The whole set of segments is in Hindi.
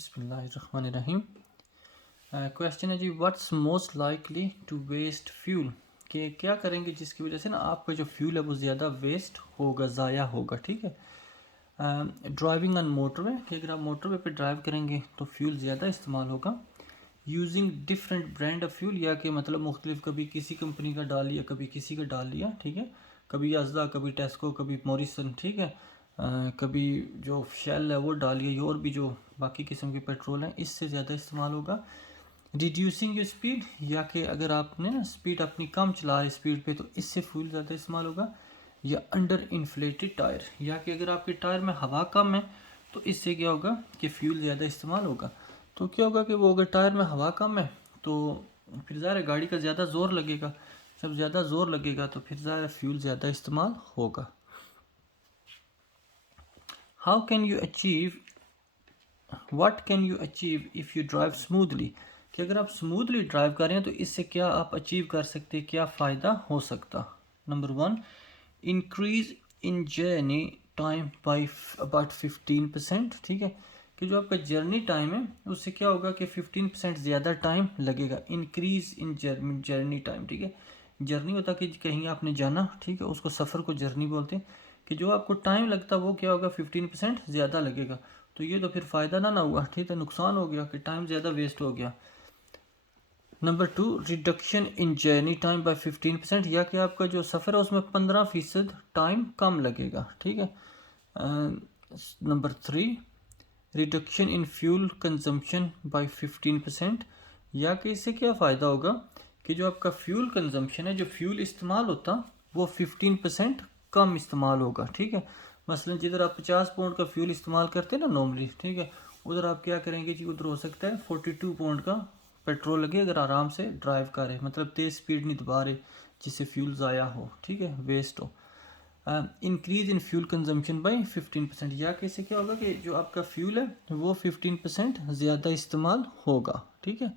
बिस्मिल्लाहिर्रहमानिर्रहीम। क्वेश्चन है जी, what's most likely to waste fuel, कि क्या करेंगे जिसकी वजह से ना आपका जो फ्यूल है वो ज़्यादा वेस्ट होगा, ज़ाया होगा। ठीक है, ड्राइविंग ऑन मोटरवे, कि अगर आप मोटरवे पे ड्राइव करेंगे तो फ्यूल ज़्यादा इस्तेमाल होगा। Using different brand of fuel, या कि मतलब मुख्तलिफ, कभी किसी कंपनी का डाल लिया कभी किसी का डाल लिया। ठीक है, कभी याजदा, कभी टेस्को, कभी मॉरिसन। ठीक है, कभी जो शेल है वो डालिए, और भी जो बाकी किस्म के पेट्रोल हैं इससे ज़्यादा इस्तेमाल होगा। रिड्यूसिंग योर स्पीड, या कि अगर आपने ना स्पीड अपनी कम चला रहे स्पीड पे तो इससे फ्यूल ज़्यादा इस्तेमाल होगा। या अंडर इन्फ्लेटेड टायर, या कि अगर आपके टायर में हवा कम है तो इससे क्या होगा कि फ्यूल ज़्यादा इस्तेमाल होगा। तो क्या होगा कि वो अगर टायर में हवा कम है तो फिर ज़ाहिर गाड़ी का ज़्यादा ज़ोर लगेगा, जब ज़्यादा ज़ोर लगेगा तो फिर ज़ाहिर फ्यूल ज़्यादा इस्तेमाल होगा। How can you achieve, what can you achieve if you drive smoothly, कि अगर आप स्मूथली ड्राइव कर रहे हैं तो इससे क्या आप अचीव कर सकते हैं, क्या फ़ायदा हो सकता। Number 1, increase in journey time by about 15%। ठीक है, कि जो आपका जर्नी टाइम है उससे क्या होगा कि 15% ज़्यादा टाइम लगेगा। इंक्रीज इन जर्नी टाइम, ठीक है, जर्नी होता कि कहीं आपने जाना, ठीक है, उसको सफ़र को जर्नी बोलते हैं, कि जो आपको टाइम लगता वो क्या होगा 15% ज़्यादा लगेगा। तो ये तो फिर फ़ायदा ना हुआ, ठीक है, नुकसान हो गया कि टाइम ज़्यादा वेस्ट हो गया। Number 2, reduction in journey time by 15%, या कि आपका जो सफ़र है उसमें 15% टाइम कम लगेगा। ठीक है। Number 3, reduction in fuel consumption by 15%, या कि इससे क्या फ़ायदा होगा कि जो आपका फ्यूल कंजम्पशन है, जो फ्यूल इस्तेमाल होता वो 15% कम इस्तेमाल होगा। ठीक है, मसलन जिधर आप 50 पाउंड का फ्यूल इस्तेमाल करते हैं ना नॉर्मली, ठीक है, उधर आप क्या करेंगे जी, उधर हो सकता है 42 पाउंड का पेट्रोल लगे अगर आराम से ड्राइव कर रहे, मतलब तेज़ स्पीड नहीं दबा रहे जिससे फ्यूल ज़ाया हो, ठीक है, वेस्ट हो। Increase in fuel consumption by 15%, या कैसे क्या होगा कि जो आपका फ्यूल है वो 15% ज़्यादा इस्तेमाल होगा। ठीक है,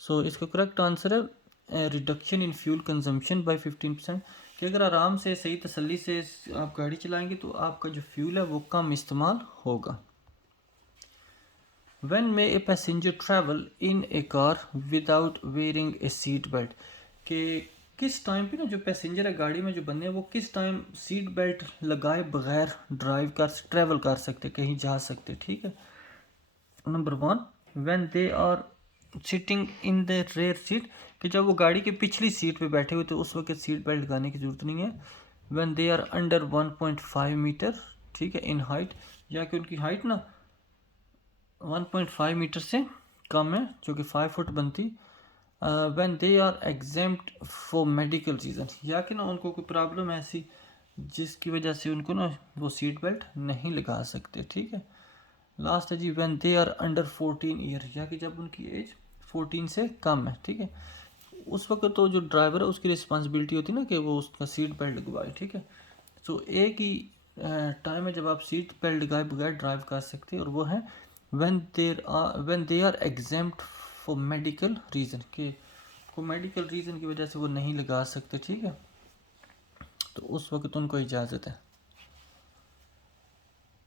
सो इसका करेक्ट आंसर है reduction in fuel consumption by 15%, कि अगर आराम से सही तसल्ली से आप गाड़ी चलाएंगे तो आपका जो फ्यूल है वो कम इस्तेमाल होगा। When may a passenger travel in a car without wearing a seat belt, कि किस टाइम पे ना जो पैसेंजर है गाड़ी में जो बंदे हैं वो किस टाइम सीट बेल्ट लगाए बगैर ट्रैवल कर सकते, कहीं जा सकते। ठीक है। Number 1, when they are sitting in the rear seat, कि जब वो गाड़ी की पिछली सीट पे बैठे हुए तो उस वक्त सीट बेल्ट लगाने की ज़रूरत नहीं है। When they are under 1.5 metre, ठीक है, इन हाइट, या कि उनकी हाइट ना 1.5 मीटर से कम है, जो कि 5 फुट बनती। When they are exempt for medical reason, या कि ना उनको कोई प्रॉब्लम है ऐसी जिसकी वजह से उनको ना वो सीट बेल्ट नहीं लगा सकते। ठीक है। लास्ट है जी, when they are under 14 year, या कि जब उनकी एज 14 से कम है। ठीक है, उस वक्त तो जो ड्राइवर है उसकी रिस्पॉन्सिबिलिटी होती है ना कि वो उसका सीट बेल्ट लगवाए। ठीक है, तो एक ही टाइम है जब आप सीट बेल्ट लगाए बगैर ड्राइव कर सकते हैं, और वो है when they are exempt for medical reason, के को मेडिकल रीज़न की वजह से वो नहीं लगा सकते। ठीक है, तो उस वक्त उनको इजाज़त है।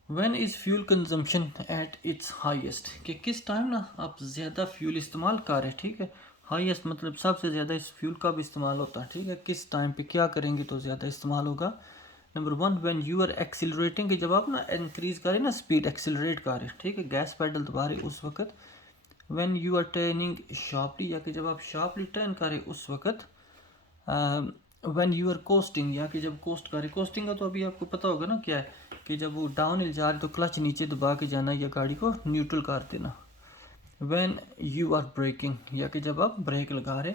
When is fuel consumption at its highest, कि किस टाइम ना आप ज़्यादा फ्यूल इस्तेमाल कर रहे हैं। ठीक है, हाईएस्ट मतलब सबसे ज़्यादा इस फ्यूल का भी इस्तेमाल होता है। ठीक है, किस टाइम पे क्या करेंगे तो ज़्यादा इस्तेमाल होगा। Number 1, when you are accelerating, कि जब आप ना इंक्रीज करें ना स्पीड, एक्सिलरेट करें, ठीक है, गैस पेडल दबा रहे उस वक्त। When you are turning sharply, या कि जब आप शार्पली टर्न करें उस वक्त। व्हेन यू आर कोस्टिंग, या कि जब कोस्ट करें, कोस्टिंग का तो अभी आपको पता होगा ना क्या है, कि जब वो डाउन हिल जा रहे तो क्लच नीचे दबा के जाना या गाड़ी को न्यूट्रल कर देना। व्हेन यू आर ब्रेकिंग, या कि जब आप ब्रेक लगा रहे,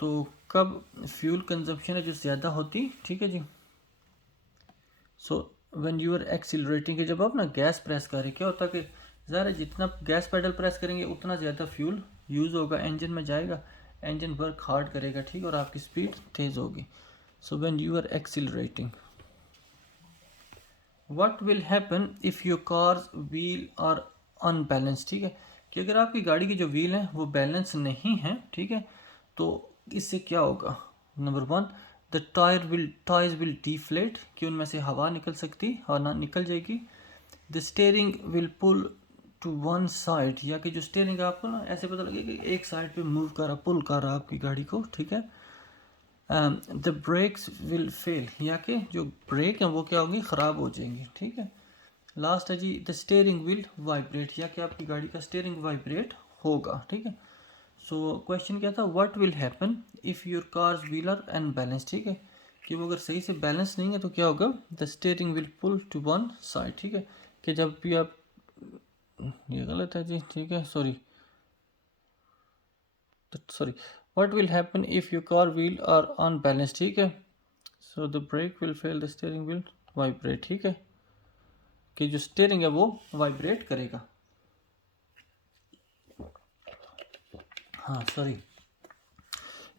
तो कब फ्यूल कंजप्शन है जो ज़्यादा होती। ठीक है जी। So when you are accelerating, के जब आप ना गैस प्रेस करें, क्या होता है कि ज़रा जितना गैस पेडल प्रेस करेंगे उतना ज़्यादा फ्यूल यूज़ होगा, इंजन में जाएगा, इंजन वर्क हार्ड करेगा, ठीक, और आपकी स्पीड तेज़ होगी। So when you are accelerating. What will happen if your cars wheel are unbalance, ठीक है, कि अगर आपकी गाड़ी की जो व्हील है वो बैलेंस नहीं है, ठीक है, तो इससे क्या होगा। Number 1, the tyres will deflate, कि उनमें से हवा निकल सकती और ना निकल जाएगी। The steering will pull to one side, या कि जो स्टेयरिंग आपको ना ऐसे पता लगे कि एक साइड पे मूव कर रहा, पुल कर रहा आपकी गाड़ी को, ठीक है। द ब्रेक्स विल फेल, या कि जो ब्रेक हैं वो क्या होंगी, ख़राब हो जाएंगी, ठीक है। लास्ट है जी द स्टेयरिंग विल वाइब्रेट, या कि आपकी गाड़ी का स्टेयरिंग वाइब्रेट होगा, ठीक है। सो क्वेश्चन क्या था, what will happen if your cars wheel are unbalance, ठीक है, कि वो अगर सही से बैलेंस नहीं है तो क्या होगा, the steering will pull to one side, ठीक है। कि जब भी आप, ये गलत है जी, ठीक है, sorry, what will happen if your car wheel are unbalance, ठीक है। So the brake will fail, the steering will vibrate, ठीक है, कि जो स्टेयरिंग है वो वाइब्रेट करेगा। हाँ सॉरी,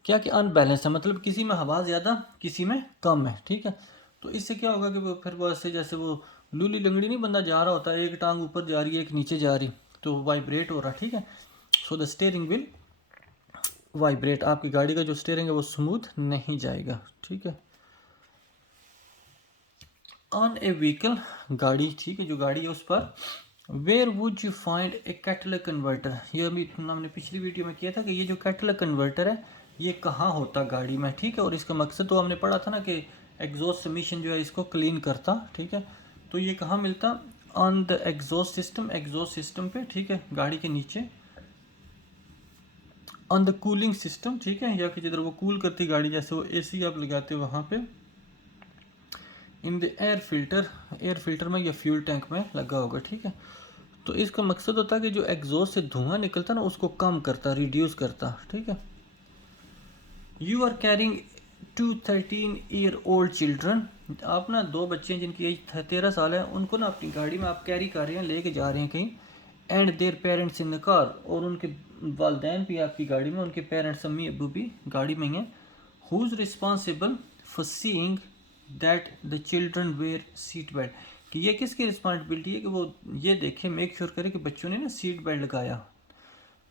क्या कि अनबैलेंस है, मतलब किसी में हवा ज़्यादा किसी में कम है, ठीक है। तो इससे क्या होगा कि वो फिर वो ऐसे जैसे वो लूली लंगड़ी नहीं, बंदा जा रहा होता है, एक टांग ऊपर जा रही है एक नीचे जा रही, तो वाइब्रेट हो रहा, ठीक है। So the steering will vibrate, आपकी गाड़ी का जो स्टेयरिंग है वो स्मूथ नहीं जाएगा, ठीक है। ऑन ए व्हीकल, गाड़ी, ठीक है, जो गाड़ी है उस पर, where would you find a catalytic converter, ये अभी हमने पिछली वीडियो में किया था कि ये जो कैटलिक कन्वर्टर है ये कहाँ होता गाड़ी में, ठीक है। और इसका मकसद तो हमने पढ़ा था ना कि एग्जॉस्ट एमिशन जो है इसको क्लीन करता, ठीक है। तो ये कहाँ मिलता, ऑन द एग्जॉस्ट सिस्टम पे, ठीक है, गाड़ी के नीचे। ऑन द कूलिंग सिस्टम, ठीक है, या कि जिधर वो कूल करती गाड़ी, जैसे वो एसी आप लगाते हो वहाँ पे। इन द एयर फिल्टर में या फ्यूल टैंक में लगा होगा, ठीक है। तो इसका मकसद होता है कि जो एग्जॉस्ट से धुआं निकलता ना उसको कम करता, रिड्यूस करता, ठीक है। You are carrying 2 13-year-old children, आप ना 2 बच्चे हैं जिनकी एज 13 साल है, उनको ना अपनी गाड़ी में आप कैरी कर रहे हैं, लेके जा रहे हैं कहीं। And their parents in the car, और उनके वालदैन भी आपकी गाड़ी में, उनके पेरेंट्स अम्मी अबू भी गाड़ी में ही हैं। Who is responsible for seeing that the children where seat belt, कि ये किसकी रिस्पॉन्सिबिलिटी है कि वो ये देखे, मेक श्योर करे कि बच्चों ने ना सीट बेल्ट लगाया।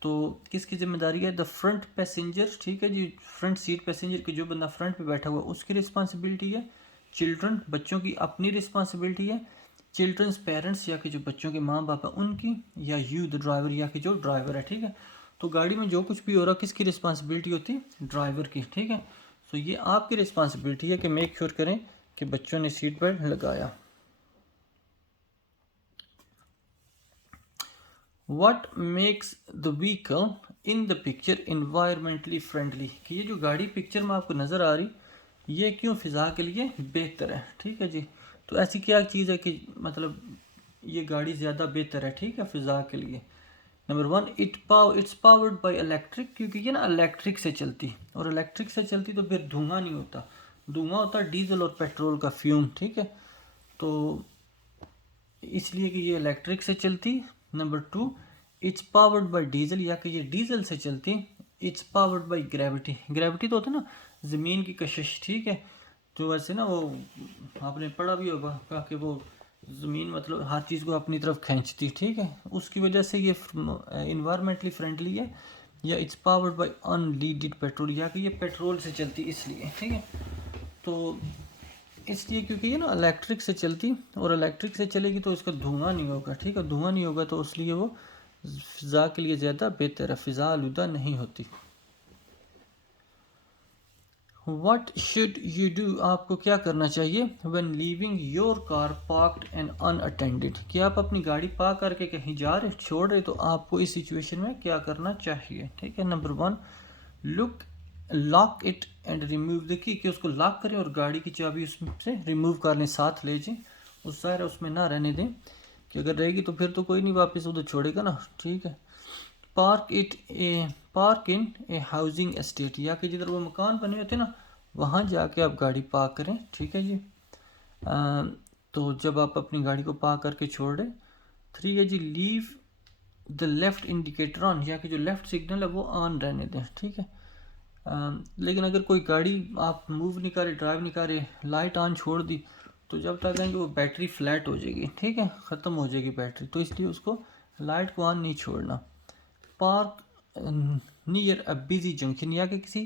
तो किसकी जिम्मेदारी है, द फ्रंट पैसेंजर, ठीक है जी, फ्रंट सीट पैसेंजर की, जो बंदा फ्रंट पे बैठा हुआ है उसकी रिस्पॉन्सिबिलिटी है। चिल्ड्रन, बच्चों की अपनी रिस्पॉन्सिबिलिटी है। चिल्ड्रंस पेरेंट्स, या कि जो बच्चों के माँ बाप है उनकी, या यू द ड्राइवर, या कि जो ड्राइवर है, ठीक है। तो गाड़ी में जो कुछ भी हो रहा है किसकी रिस्पॉन्सिबिलिटी होती है, ड्राइवर की, ठीक है। तो ये आपकी रिस्पॉन्सिबिलिटी है कि मेक श्योर करें कि बच्चों ने सीट बेल्ट लगाया। What makes the vehicle in the picture environmentally friendly, कि ये जो गाड़ी पिक्चर में आपको नज़र आ रही ये क्यों फ़िज़ा के लिए बेहतर है, ठीक है जी। तो ऐसी क्या चीज़ है कि मतलब ये गाड़ी ज़्यादा बेहतर है, ठीक है, फ़िज़ा के लिए। Number 1, it's powered by electric, क्योंकि ये ना इलेक्ट्रिक से चलती, और इलेक्ट्रिक से चलती तो फिर धुआं नहीं होता, धुआं होता डीजल और पेट्रोल का फ्यूम, ठीक है। तो इसलिए कि ये इलेक्ट्रिक से चलती। Number 2, it's powered by diesel, या कि ये डीजल से चलती। It's powered by gravity, gravity तो होता है ना ज़मीन की कशिश, ठीक है। तो वैसे ना वो आपने पढ़ा भी होगा कि वो ज़मीन मतलब हर चीज़ को अपनी तरफ खींचती, ठीक है, उसकी वजह से ये इन्वायरमेंटली फ्रेंडली है। या it's powered by unleaded petrol, या कि ये पेट्रोल से चलती इसलिए, ठीक है। तो इसलिए क्योंकि ये ना इलेक्ट्रिक से चलती, और इलेक्ट्रिक से चलेगी तो इसका धुआं नहीं होगा, ठीक है, धुआं नहीं होगा तो इसलिए वो फ़िज़ा के लिए ज़्यादा बेहतर है, फ़िज़ा आलूदा नहीं होती। What should you do, आपको क्या करना चाहिए when leaving your car parked and unattended, कि आप अपनी गाड़ी पार्क करके कहीं जा रहे छोड़ रहे, तो आपको इस सिचुएशन में क्या करना चाहिए, ठीक है। Number 1, lock it and remove the key, कि उसको लॉक करें और गाड़ी की चाबी उससे रिमूव कर लें, साथ ले जाएं, उस सारा उसमें ना रहने दें, कि अगर रहेगी तो फिर तो कोई नहीं वापस उधर छोड़ेगा ना, ठीक है। पार्क इन ए हाउसिंग एस्टेट, या कि जिधर वो मकान बने होते हैं ना वहाँ जाके आप गाड़ी पार्क करें, ठीक है जी। तो जब आप अपनी गाड़ी को पार्क करके छोड़ रहे। 3 है जी, leave the left indicator on, या कि जो लेफ़्ट सिग्नल है वो ऑन रहने दें, ठीक है। लेकिन अगर कोई गाड़ी आप मूव नहीं करे, ड्राइव नहीं करे, लाइट ऑन छोड़ दी, तो जब तक आएंगे वो बैटरी फ्लैट हो जाएगी, ठीक है, ख़त्म हो जाएगी बैटरी, तो इसलिए उसको लाइट को ऑन नहीं छोड़ना। Park near a busy junction, या कि किसी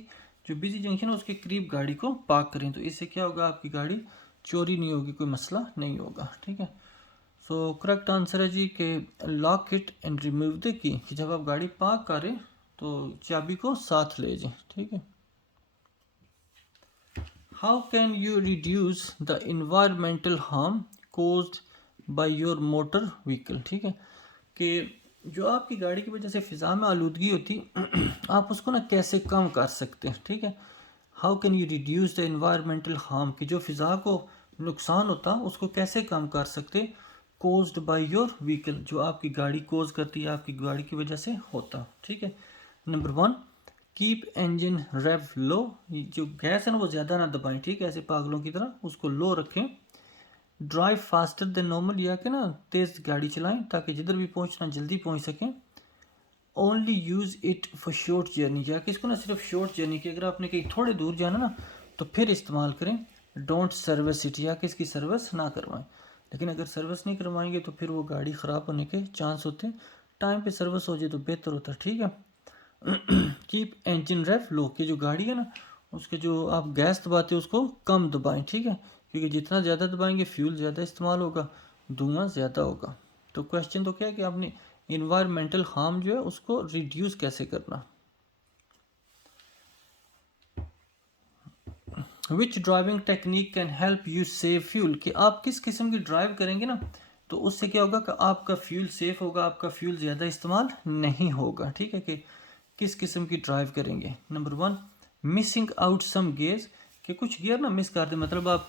जो बिजी जंक्शन है उसके करीब गाड़ी को पार्क करें, तो इससे क्या होगा, आपकी गाड़ी चोरी नहीं होगी, कोई मसला नहीं होगा, ठीक है। सो करेक्ट आंसर है जी कि lock it and remove the key, कि जब आप गाड़ी पार्क करें तो चाबी को साथ ले जाएं, ठीक है। How can you reduce the environmental harm caused by your motor vehicle, ठीक है, कि जो आपकी गाड़ी की वजह से फ़िज़ा में आलूदगी होती आप उसको ना कैसे कम कर सकते हैं, ठीक है। How can you reduce the environmental harm, कि जो फ़िज़ा को नुकसान होता उसको कैसे कम कर सकते, कोज्ड बाय योर व्हीकल, जो आपकी गाड़ी कोज करती है, आपकी गाड़ी की वजह से होता, ठीक है। नंबर 1, कीप इंजन रेव लो, जो गैस है ना वो ज़्यादा ना दबाएं, ठीक है, ऐसे पागलों की तरह उसको लो रखें। ड्राइव फास्टर देन नॉर्मल, या कि ना तेज़ गाड़ी चलाएं ताकि जिधर भी पहुंचना जल्दी पहुंच सकें। Only use it for short journey, या कि इसको ना सिर्फ शॉर्ट जर्नी की, अगर आपने कहीं थोड़े दूर जाना ना तो फिर इस्तेमाल करें। डोंट सर्विस इट, या कि इसकी सर्विस ना करवाएं, लेकिन अगर सर्विस नहीं करवाएंगे तो फिर वो गाड़ी ख़राब होने के चांस होते हैं। टाइम पे सर्विस हो जाए तो बेहतर होता है, ठीक है। कीप इंजन रेव लो, कि जो गाड़ी है ना उसके जो आप गैस दबाते हो उसको कम दबाएं, ठीक है, क्योंकि जितना ज़्यादा दबाएंगे फ्यूल ज़्यादा इस्तेमाल होगा, धुआं ज़्यादा होगा। तो क्वेश्चन तो क्या है कि आपने इन्वायरमेंटल हार्म जो है उसको रिड्यूस कैसे करना। Which driving technique can help you save fuel, कि आप किस किस्म की ड्राइव करेंगे ना तो उससे क्या होगा कि आपका फ्यूल सेफ होगा, आपका फ्यूल ज़्यादा इस्तेमाल नहीं होगा, ठीक है, कि किस किस्म की ड्राइव करेंगे। Number 1, missing out some gears, कि कुछ गियर ना मिस कर दे, मतलब आप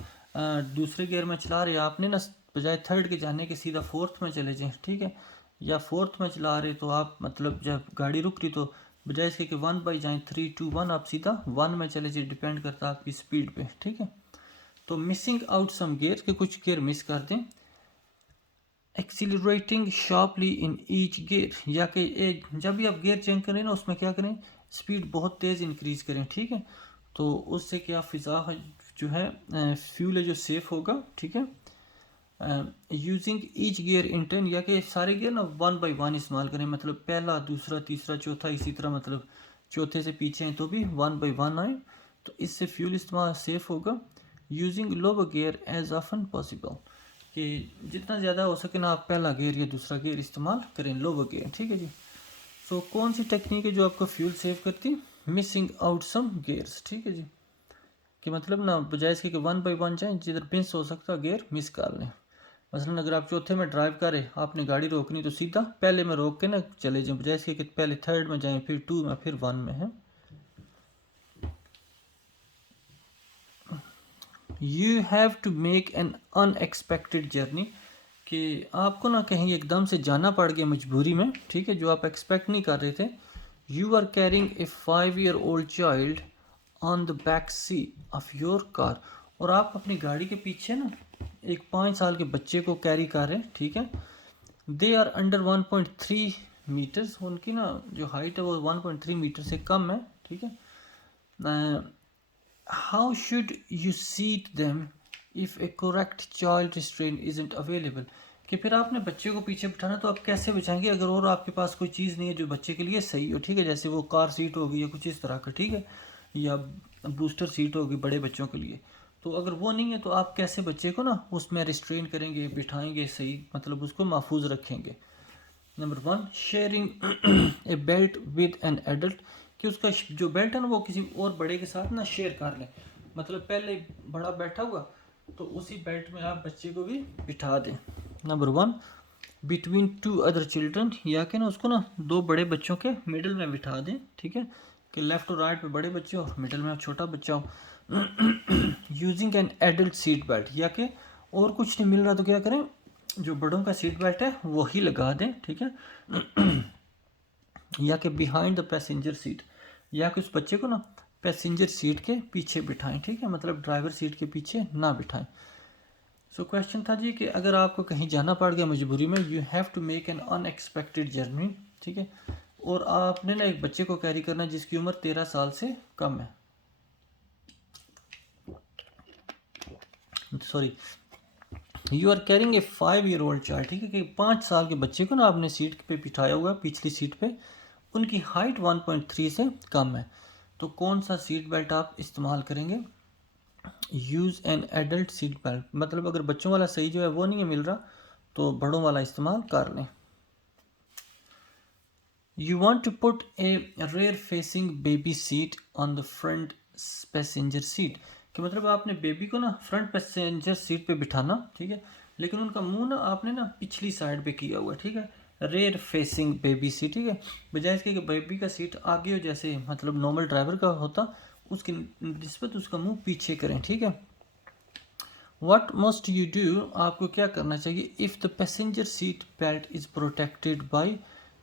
दूसरे गियर में चला रहे हैं, आपने ना बजाय थर्ड के जाने के सीधा फोर्थ में चले जाएं, ठीक है, या फोर्थ में चला रहे तो आप मतलब जब गाड़ी रुक रही तो बजाय इसके कि 1 बाई जाएँ 3 2 1 आप सीधा 1 में चले जाए, डिपेंड करता है आपकी स्पीड पे, ठीक है। तो मिसिंग आउट सम गियर, के कुछ गियर मिस कर दें। Accelerating sharply in each gear, या कि जब भी आप गियर चेंज करें ना उसमें क्या करें, स्पीड बहुत तेज़ इंक्रीज़ करें, ठीक है, तो उससे क्या फ़िज़ा जो है फ्यूल है जो सेफ़ होगा, ठीक है। Using each gear in turn, या कि सारे गियर ना 1 बाई 1 इस्तेमाल करें, मतलब पहला दूसरा तीसरा चौथा इसी तरह, मतलब चौथे से पीछे हैं तो भी 1 बाई 1 आए, तो इससे फ्यूल इस्तेमाल सेफ होगा। Using lower gear as often possible, कि जितना ज़्यादा हो सके ना आप पहला गियर या दूसरा गियर इस्तेमाल करें, लोअर गियर, ठीक है जी। सो कौन सी टेक्निक है जो आपका फ्यूल सेव करती, मिसिंग आउट सम गियर्स, ठीक है जी, कि मतलब ना बजाय इसके कि 1 बाई 1 जाए, जिधर मिस हो सकता गियर मिस कर लें। मसलन अगर आप चौथे में ड्राइव करें, आपने गाड़ी रोकनी तो सीधा पहले में रोक के ना चले जाएं, बजाय इसके कि पहले थर्ड में जाएं, फिर 2 में, फिर 1 में है। You have to make an unexpected journey, कि आपको ना कहीं एकदम से जाना पड़ गया मजबूरी में, ठीक है, जो आप एक्सपेक्ट नहीं कर रहे थे। You are carrying a 5-year-old child on the back seat of your car, और आप अपनी गाड़ी के पीछे ना एक 5 साल के बच्चे को कैरी कर रहे हैं, ठीक है। दे आर अंडर 1.3 मीटर्स, उनकी ना जो हाइट है वो 1.3 मीटर से कम है, ठीक है। How should you seat them if A correct child restrain isn't available, कि फिर आपने बच्चे को पीछे बिठाना तो आप कैसे बचाएंगे अगर और आपके पास कोई चीज़ नहीं है जो बच्चे के लिए सही हो, ठीक है, जैसे वो कार सीट होगी या कुछ इस तरह का, ठीक है, या बूस्टर सीट होगी बड़े बच्चों के लिए, तो अगर वो नहीं है तो आप कैसे बच्चे को ना उसमें रिस्ट्रेन करेंगे, बिठाएंगे सही, मतलब उसको महफूज रखेंगे। Number 1, sharing A belt with an adult, कि उसका जो बेल्ट है ना वो किसी और बड़े के साथ ना शेयर कर लें, मतलब पहले बड़ा बैठा हुआ तो उसी बेल्ट में आप बच्चे को भी बिठा दें। नंबर 1, बिटवीन 2 अदर चिल्ड्रन, या कि ना उसको ना 2 बड़े बच्चों के मिडिल में बिठा दें, ठीक है, कि लेफ़्ट और राइट पे बड़े बच्चे हो, मिडिल में छोटा बच्चा हो। Using an adult seat belt, या कि और कुछ नहीं मिल रहा तो क्या करें, जो बड़ों का सीट बेल्ट है वही लगा दें, ठीक है। या कि बिहाइंड द पैसेंजर सीट, या कि उस बच्चे को ना पैसेंजर सीट के पीछे बिठाएं, ठीक है, मतलब ड्राइवर सीट के पीछे ना बिठाएं। सो क्वेश्चन था जी कि अगर आपको कहीं जाना पड़ गया मजबूरी में, you have to make an unexpected journey, ठीक है, और आपने ना एक बच्चे को कैरी करना जिसकी उम्र 13 साल से कम है, sorry, you are carrying a 5-year-old child, ठीक है, कि 5 साल के बच्चे को ना आपने सीट पे बिठाया हुआ है, पिछली सीट पे, उनकी हाइट 1.3 से कम है, तो कौन सा सीट बेल्ट आप इस्तेमाल करेंगे। Use an adult seat belt, मतलब अगर बच्चों वाला सही जो है वो नहीं है मिल रहा तो बड़ों वाला इस्तेमाल कर लें। You want to put a rear facing baby seat on the front passenger seat, कि मतलब आपने बेबी को ना फ्रंट पैसेंजर सीट पे बिठाना, ठीक है, लेकिन उनका मुंह ना आपने ना पिछली साइड पे किया हुआ है, ठीक है, रेयर फेसिंग बेबी सीट, ठीक है, बजाय इसके कि बेबी का सीट आगे हो जैसे मतलब नॉर्मल ड्राइवर का होता, उसकी निस्बत उसका मुंह पीछे करें, ठीक है। What must you do, आपको क्या करना चाहिए, if the passenger seat belt is protected by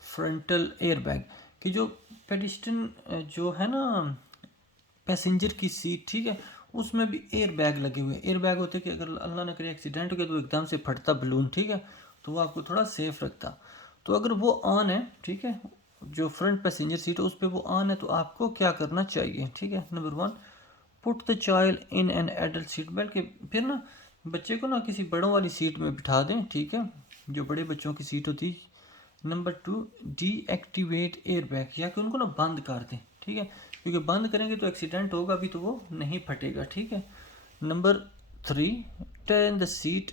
frontal airbag, कि जो पेडिस्ट्रियन जो है ना पैसेंजर की सीट, ठीक है, उसमें भी एयर बैग लगे हुए हैं। एयर बैग होते हैं कि अगर अल्लाह ना करे एक्सीडेंट हो गया तो एकदम से फटता बलून, ठीक है, तो वो आपको थोड़ा सेफ रखता। तो अगर वो ऑन है, ठीक है, जो फ्रंट पैसेंजर सीट है उस पर वो ऑन है, तो आपको क्या करना चाहिए, ठीक है। Number 1, put the child in an adult seat belt, के फिर ना बच्चे को ना किसी बड़ों वाली सीट में बिठा दें, ठीक है, जो बड़े बच्चों की सीट होती है। नंबर 2, डीएक्टिवेट एयर बैग, या कि उनको ना बंद कर दें, ठीक है, क्योंकि बंद करेंगे तो एक्सीडेंट होगा भी तो वो नहीं फटेगा, ठीक है। Number 3, turn the seat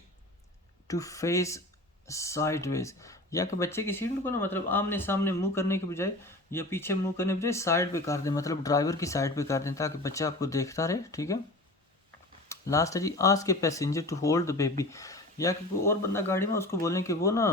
to face sideways, या कि बच्चे की सीट को ना मतलब आमने सामने मुंह करने के बजाय या पीछे मुंह करने के बजाय साइड पे कर दें, मतलब ड्राइवर की साइड पे कर दें ताकि बच्चा आपको देखता रहे, ठीक है। लास्ट है जी, ask the passenger to hold the baby, या कि कोई और बंदा गाड़ी में उसको बोलें कि वो ना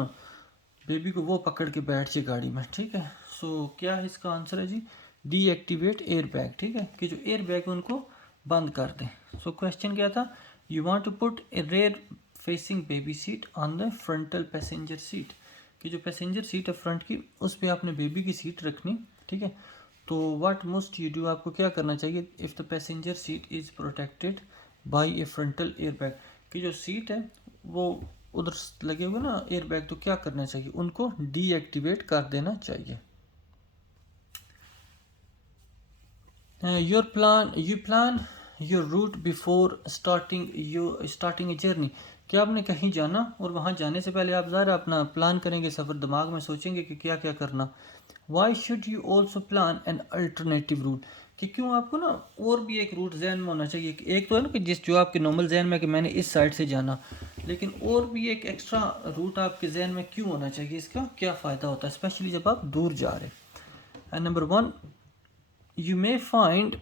बेबी को वो पकड़ के बैठ जाए गाड़ी में, ठीक है। सो क्या है इसका आंसर है जी, डीएक्टिवेट एयर बैग, ठीक है, कि जो एयर बैग है उनको बंद कर दें। सो क्वेश्चन क्या था, you want to put a rear facing baby seat on the frontal passenger seat, कि जो पैसेंजर सीट है फ्रंट की उस पर आपने बेबी की सीट रखनी, ठीक है। तो व्हाट मस्ट यू डू, आपको क्या करना चाहिए, if the passenger seat is protected by A frontal air bag, कि जो सीट है वो उधर लगे हुए ना एयर बैग, तो क्या करना चाहिए, उनको डीएक्टिवेट कर देना चाहिए। Your plan, you plan your route before starting a journey, कि आपने कहीं जाना और वहाँ जाने से पहले आप ज़रा अपना प्लान करेंगे, सफ़र दिमाग में सोचेंगे कि क्या क्या करना। Why should you also plan an alternative route, कि क्यों आपको ना और भी एक रूट जहन में होना चाहिए, कि एक तो है ना कि जिस जो आपके नॉर्मल जहन में कि मैंने इस साइड से जाना, लेकिन और भी एक एक्स्ट्रा रूट आपके जहन में क्यों होना चाहिए, इसका क्या फ़ायदा होता है, स्पेशली जब आप दूर जा रहे। And number 1, you may find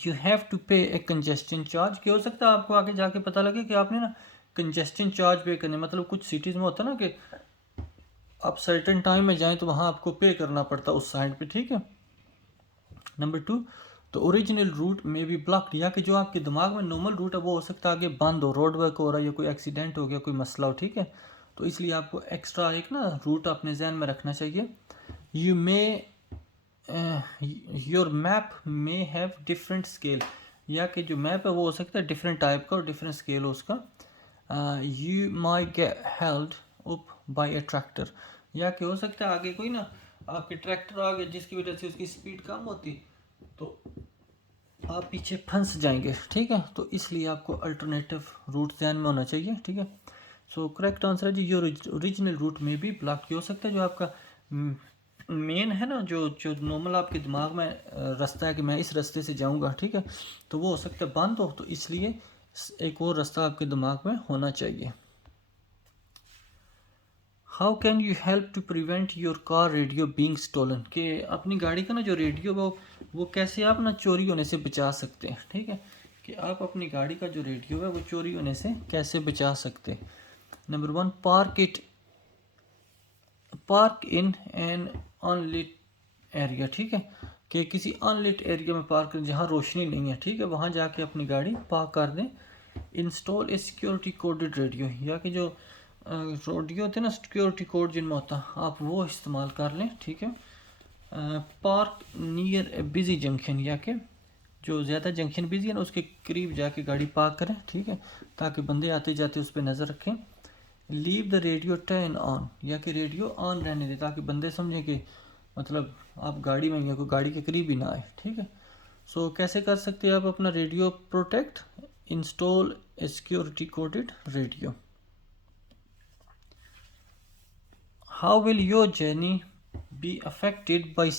you have to pay a congestion charge, कि हो सकता है आपको आगे जाके पता लगे कि आपने ना कंजेस्शन चार्ज पे करने, मतलब कुछ सिटीज़ में होता है ना कि आप सर्टेन टाइम में जाएं तो वहाँ आपको पे करना पड़ता है उस साइड पे, ठीक है। नंबर 2, तो ओरिजिनल रूट में भी ब्लॉक, या कि जो आपके दिमाग में नॉर्मल रूट है वो हो सकता है आगे बंद हो, रोड वर्क हो रहा है या कोई एक्सीडेंट हो गया, कोई मसला हो, ठीक है, तो इसलिए आपको एक्स्ट्रा एक ना रूट अपने जहन में रखना चाहिए। You may your map may have different scale, या कि जो मैप है वो हो सकता है डिफरेंट टाइप का और डिफरेंट स्केल हो उसका। You may get held up by a tractor, या कि हो सकता है आगे कोई ना आपके ट्रैक्टर आ गया जिसकी वजह से उसकी स्पीड कम होती तो आप पीछे फंस जाएंगे, ठीक है, तो इसलिए आपको अल्टरनेटिव रूट ध्यान में होना चाहिए, ठीक है। सो करेक्ट आंसर है जी, योर ओरिजिनल रूट में भी ब्लॉक हो सकता है, जो आपका मेन है ना जो जो नॉर्मल आपके दिमाग में रास्ता है कि मैं इस रास्ते से जाऊंगा, ठीक है, तो वो हो सकता है बंद हो, तो इसलिए एक और रास्ता आपके दिमाग में होना चाहिए। How can you help to prevent your car radio being stolen, कि अपनी गाड़ी का ना जो रेडियो वो कैसे आप ना चोरी होने से बचा सकते हैं, ठीक है, कि आप अपनी गाड़ी का जो रेडियो है वो चोरी होने से कैसे बचा सकते हैं। Number 1, park in an unlit area, ठीक है, कि किसी अनलिट एरिया में पार्क करें जहाँ रोशनी नहीं है, ठीक है, वहाँ जाके अपनी गाड़ी पार्क कर दें। इंस्टॉल ए सिक्योरिटी कोडेड रेडियो, या कि जो रेडियो होते हैं ना सिक्योरिटी कोड जिनमें होता आप वो इस्तेमाल कर लें, ठीक है। पार्क नियर ए बिजी जंक्शन, या कि जो ज़्यादा जंक्शन बिजी है ना उसके करीब जाके गाड़ी पार्क करें, ठीक है, ताकि बंदे आते जाते उस पर नज़र रखें। Leave the radio turn on, या कि रेडियो ऑन रहने दें ताकि बंदे समझें कि मतलब आप गाड़ी में या कोई गाड़ी के करीब ही ना आए, ठीक है। सो कैसे कर सकते हैं आप अपना radio protect, install A security coded radio. How will your journey be affected by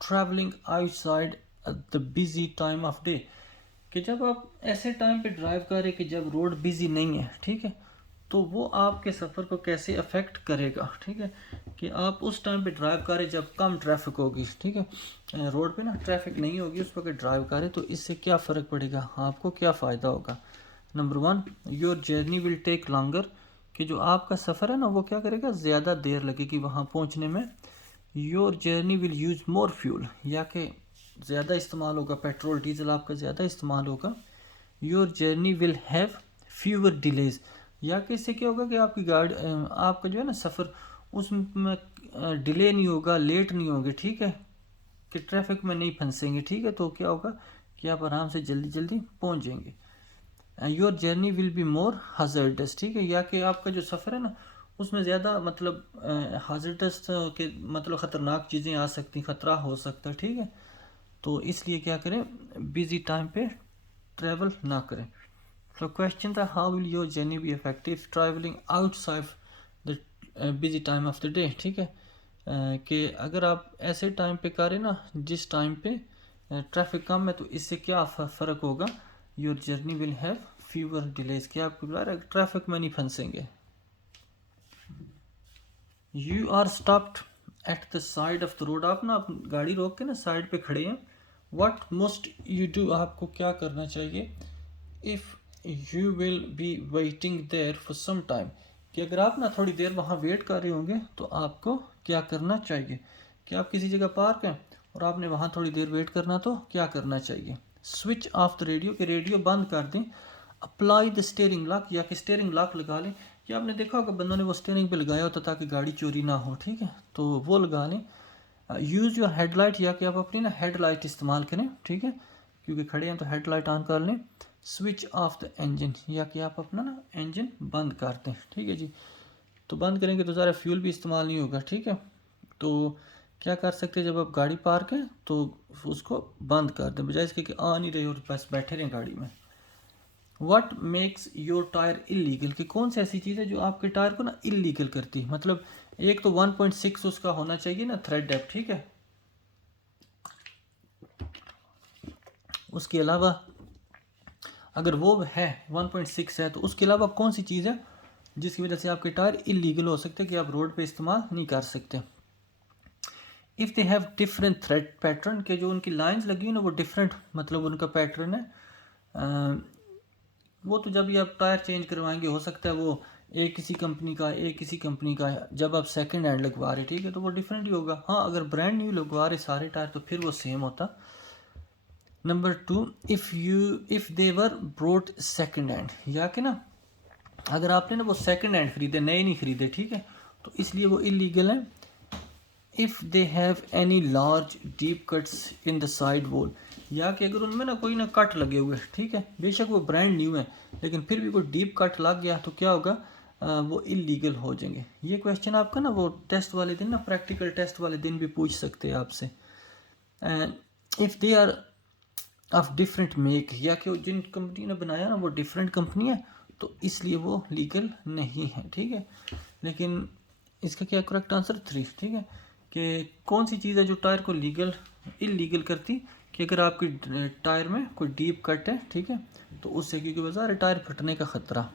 travelling outside the busy time of day, कि जब आप ऐसे टाइम पे ड्राइव कर रहे कि जब रोड बिजी नहीं है, ठीक है, तो वो आपके सफ़र को कैसे अफेक्ट करेगा, ठीक है, कि आप उस टाइम पे ड्राइव करें जब कम ट्रैफिक होगी, ठीक है, रोड पे ना ट्रैफिक नहीं होगी उस वक्त ड्राइव करें, तो इससे क्या फ़र्क पड़ेगा, आपको क्या फ़ायदा होगा। Number 1, your journey will take longer, कि जो आपका सफ़र है ना वो क्या करेगा, ज़्यादा देर लगेगी वहाँ पहुँचने में। Your journey will use more fuel, या कि ज़्यादा इस्तेमाल होगा, पेट्रोल डीजल आपका ज़्यादा इस्तेमाल होगा। Your journey will have fewer delays, या कि इससे क्या होगा कि आपकी गाड़ी आपका जो है ना सफ़र उसमें डिले नहीं होगा, लेट नहीं होगे, ठीक है, कि ट्रैफिक में नहीं फंसेंगे, ठीक है, तो क्या होगा कि आप आराम से जल्दी जल्दी पहुंच जाएंगे। Your journey will be more hazardous, ठीक है, या कि आपका जो सफ़र है ना उसमें ज़्यादा मतलब हाजर्डस के मतलब ख़तरनाक चीज़ें आ सकती, ख़तरा हो सकता है, ठीक है, तो इसलिए क्या करें, बिज़ी टाइम पे ट्रैवल ना करें। So question था, how will your journey be effective traveling outside the busy time of the day, ठीक है, कि अगर आप ऐसे टाइम पे करें ना जिस टाइम पे ट्रैफिक कम है, तो इससे क्या फ़र्क होगा, your journey will have fewer delays, कि आप ट्रैफिक में नहीं फंसेंगे। You are stopped at the side of the road, आप ना गाड़ी रोक के ना साइड पे खड़े हैं। व्हाट मस्ट यू डू, आपको क्या करना चाहिए। If you will be waiting there for some time, कि अगर आप ना थोड़ी देर वहाँ वेट कर रहे होंगे तो आपको क्या करना चाहिए, कि आप किसी जगह पार्क हैं और आपने वहाँ थोड़ी देर वेट करना, तो क्या करना चाहिए। स्विच ऑफ द रेडियो, कि रेडियो बंद कर दें। अप्लाई द स्टीयरिंग लॉक, या कि स्टीयरिंग लॉक लगा लें, या आपने देखा होगा बंदों ने वो स्टीयरिंग पे लगाया होता ताकि गाड़ी चोरी ना हो, ठीक है, तो वो लगा लें। यूज़ योर हेडलाइट, या कि आप अपनी ना हेडलाइट इस्तेमाल करें, ठीक है, क्योंकि खड़े हैं तो हेडलाइट ऑन कर लें। स्विच ऑफ द इंजन, या कि आप अपना ना इंजन बंद कर दें, ठीक है जी, तो बंद करेंगे तो ज़्यादा फ्यूल भी इस्तेमाल नहीं होगा, ठीक है, तो क्या कर सकते हैं, जब आप गाड़ी पार्क है तो उसको बंद कर दें, बजाय इसके कि आ नहीं रहे और बस बैठे रहें गाड़ी में। What makes your tyre illegal, कि कौन सी ऐसी चीज़ है जो आपके टायर को ना इलीगल करती है, मतलब एक तो 1.6 उसका होना चाहिए ना थ्रेड डेप्थ, ठीक है, उसके अलावा अगर वो है 1.6 है, तो उसके अलावा कौन सी चीज़ है जिसकी वजह से आपके टायर इलीगल हो सकते हैं, कि आप रोड पे इस्तेमाल नहीं कर सकते। If they have different thread pattern, के जो उनकी लाइंस लगी है ना वो डिफरेंट मतलब उनका पैटर्न है, वो तो जब भी आप टायर चेंज करवाएंगे हो सकता है वो एक किसी कंपनी का एक किसी कंपनी का है, जब आप सेकंड हैंड लगवा रहे, ठीक है, तो वो डिफरेंट ही होगा। हाँ, अगर ब्रांड न्यू लगवा रहे सारे टायर तो फिर वो सेम होता। Number 2, if they were brought second hand, या कि ना अगर आपने ना वो सेकंड हैंड खरीदे, नए नहीं खरीदे, ठीक है, तो इसलिए वो इलीगल है। If they have any large deep cuts in the side wall, या कि अगर उनमें ना कोई ना कट लगे हुए, ठीक है, बेशक वो ब्रांड न्यू है लेकिन फिर भी कोई डीप कट लग गया तो क्या होगा, वो इलीगल हो जाएंगे। ये क्वेश्चन आपका ना वो टेस्ट वाले दिन ना प्रैक्टिकल टेस्ट वाले दिन भी पूछ सकते हैं आपसे। And if they are of different make, या कि जिन कंपनी ने बनाया ना वो डिफरेंट कंपनी है तो इसलिए वो लीगल नहीं है, ठीक है, लेकिन इसका क्या करेक्ट आंसर 3, ठीक है, कि कौन सी चीज़ है जो टायर को लीगल इलीगल करती, कि अगर आपकी टायर में कोई डीप कट है, ठीक है, तो उससे क्योंकि वजह है टायर फटने का ख़तरा।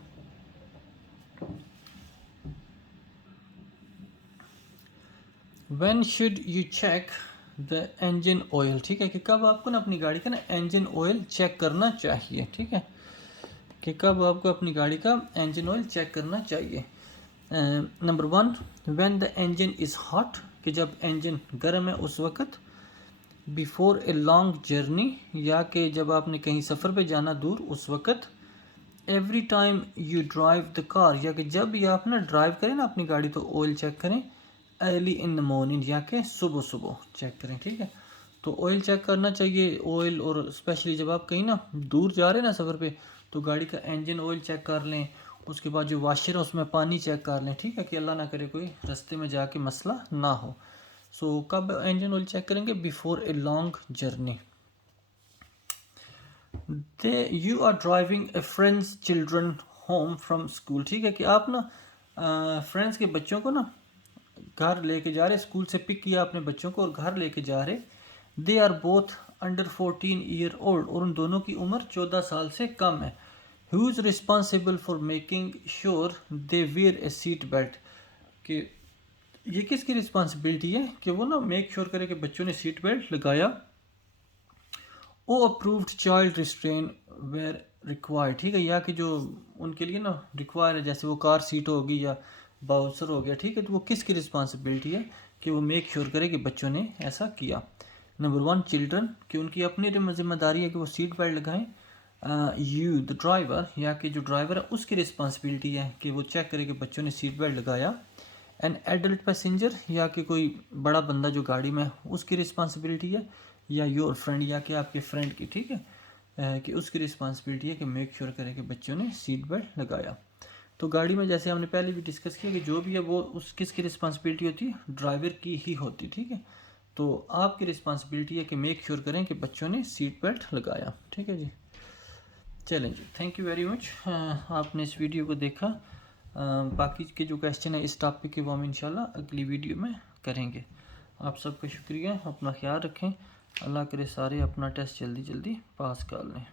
When should you check the engine oil, ठीक है, कि कब आपको ना अपनी गाड़ी का ना इंजन ऑयल चेक करना चाहिए, ठीक है, कि कब आपको अपनी गाड़ी का इंजन ऑयल चेक करना चाहिए। Number 1, when the engine is hot, कि जब इंजन गर्म है उस वक़्त। बिफोर ए लॉन्ग जर्नी, या कि जब आपने कहीं सफ़र पे जाना दूर उस वक़्त। Every time you drive the car, या कि जब भी आप ना ड्राइव करें ना अपनी गाड़ी तो ऑयल चेक करें। अर्ली इन द मॉर्निंग, या कि सुबह सुबह चेक करें, ठीक है, तो ऑयल चेक करना चाहिए ऑयल, और स्पेशली जब आप कहीं ना दूर जा रहे हैं ना सफ़र पे तो गाड़ी का इंजन ऑयल चेक कर लें, उसके बाद जो वाशर है उसमें पानी चेक कर लें, ठीक है, कि अल्लाह ना करे कोई रास्ते में जाके मसला ना हो। सो कब इंजन ऑयल चेक करेंगे, before a long journey. They you are driving a friend's children home from school, ठीक है, कि आप ना फ्रेंड्स के बच्चों को ना घर लेके जा रहे, स्कूल से पिक किया अपने बच्चों को और घर लेके जा रहे। They are both under 14 year old, और उन दोनों की उम्र 14 साल से कम है। Who is responsible for making sure they wear a seat belt, कि ये किसकी रिस्पॉन्सिबिलिटी है कि वो ना मेक श्योर करे कि बच्चों ने सीट बेल्ट लगाया। ओ approved child restraint where required, ठीक है, या कि जो उनके लिए ना रिक्वायर है, जैसे वो कार सीट होगी या बाउंसर हो गया, ठीक है, तो वो किसकी रिस्पॉन्सिबिलिटी है कि वो मेक श्योर करे कि बच्चों ने ऐसा किया। नंबर 1 चिल्ड्रन, कि उनकी अपनी जिम्मेदारी है कि वो सीट बेल्ट लगाएं। यू द ड्राइवर, या कि जो ड्राइवर है उसकी रिस्पॉन्सिबिलिटी है कि वो चेक करे कि बच्चों ने सीट बेल्ट लगाया। एन एडल्ट पैसेंजर, या कि कोई बड़ा बंदा जो गाड़ी में उसकी रिस्पॉन्सिबिलिटी है, या योर फ्रेंड, या कि आपके फ्रेंड की, ठीक है, कि उसकी रिस्पॉन्सिबिलिटी है कि मेक श्योर करे कि बच्चों ने सीट बेल्ट लगाया। तो गाड़ी में जैसे हमने पहले भी डिस्कस किया कि जो भी है वो उस किसकी रिस्पॉन्सिबिलिटी होती है, ड्राइवर की ही होती, ठीक है। तो आपकी रिस्पॉन्सिबिलिटी है कि मेक श्योर करें कि बच्चों ने सीट बेल्ट लगाया, ठीक है जी। चलें जी, थैंक यू वेरी मच, आपने इस वीडियो को देखा। बाकी के जो क्वेश्चन है इस टॉपिक के वो हम इंशाल्लाह अगली वीडियो में करेंगे। आप सबका शुक्रिया, अपना ख्याल रखें, अल्लाह करे सारे अपना टेस्ट जल्दी जल्दी पास कर लें।